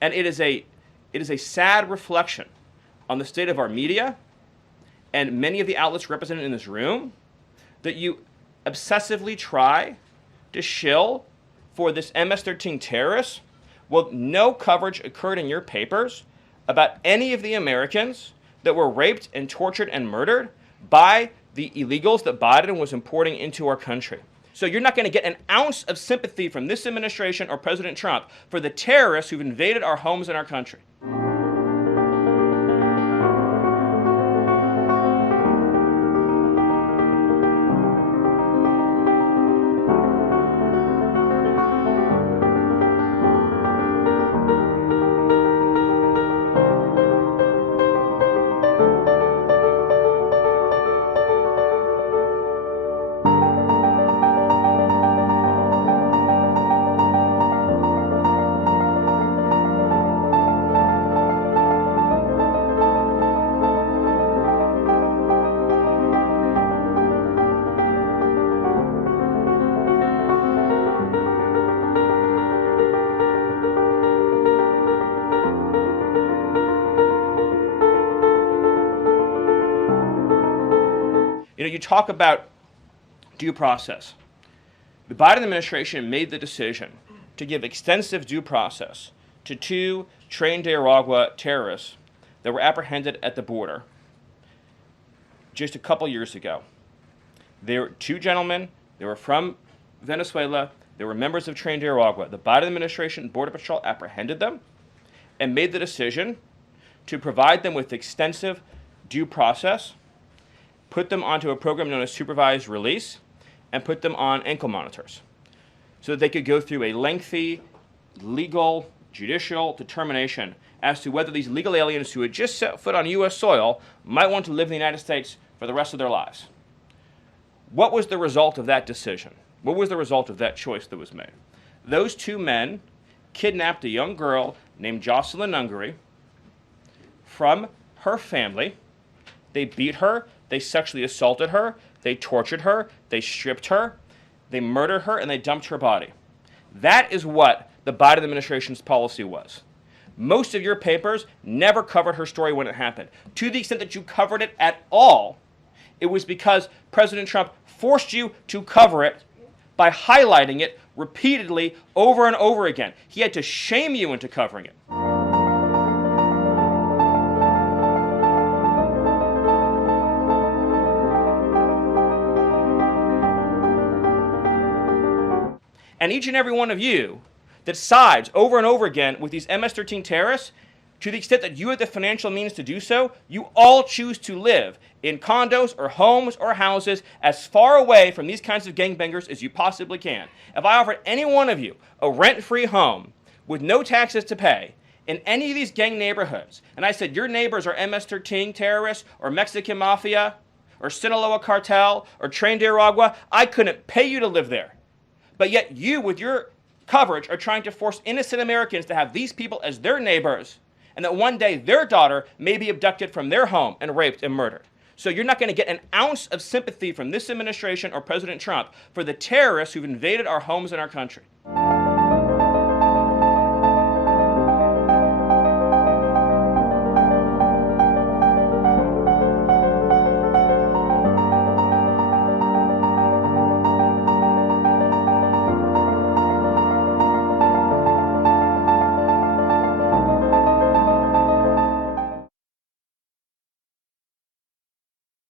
And it is a sad reflection on the state of our media and many of the outlets represented in this room that you obsessively try to shill for this MS-13 terrorist. Well, no coverage occurred in your papers about any of the Americans that were raped and tortured and murdered by the illegals that Biden was importing into our country. So you're not going to get an ounce of sympathy from this administration or President Trump for the terrorists who've invaded our homes and our country. You talk about due process. The Biden administration made the decision to give extensive due process to 2 trained Nicaragua terrorists that were apprehended at the border just a couple years ago. They were 2 gentlemen. They were from Venezuela. They were members of trained Nicaragua. The Biden administration Border Patrol apprehended them and made the decision to provide them with extensive due process, put them onto a program known as supervised release, and put them on ankle monitors so that they could go through a lengthy legal, judicial determination as to whether these legal aliens who had just set foot on U.S. soil might want to live in the United States for the rest of their lives. What was the result of that decision? What was the result of that choice that was made? Those 2 men kidnapped a young girl named Jocelyn Ungary from her family. They beat her. They sexually assaulted her, they tortured her, they stripped her, they murdered her, and they dumped her body. That is what the Biden administration's policy was. Most of your papers never covered her story when it happened. To the extent that you covered it at all, it was because President Trump forced you to cover it by highlighting it repeatedly over and over again. He had to shame you into covering it. And each and every one of you that sides over and over again with these MS-13 terrorists, to the extent that you have the financial means to do so, you all choose to live in condos or homes or houses as far away from these kinds of gangbangers as you possibly can. If I offered any one of you a rent-free home with no taxes to pay in any of these gang neighborhoods, and I said your neighbors are MS-13 terrorists or Mexican mafia or Sinaloa cartel or trained Nicaragua, I couldn't pay you to live there. But yet you, with your coverage, are trying to force innocent Americans to have these people as their neighbors, and that one day their daughter may be abducted from their home and raped and murdered. So you're not going to get an ounce of sympathy from this administration or President Trump for the terrorists who've invaded our homes and our country.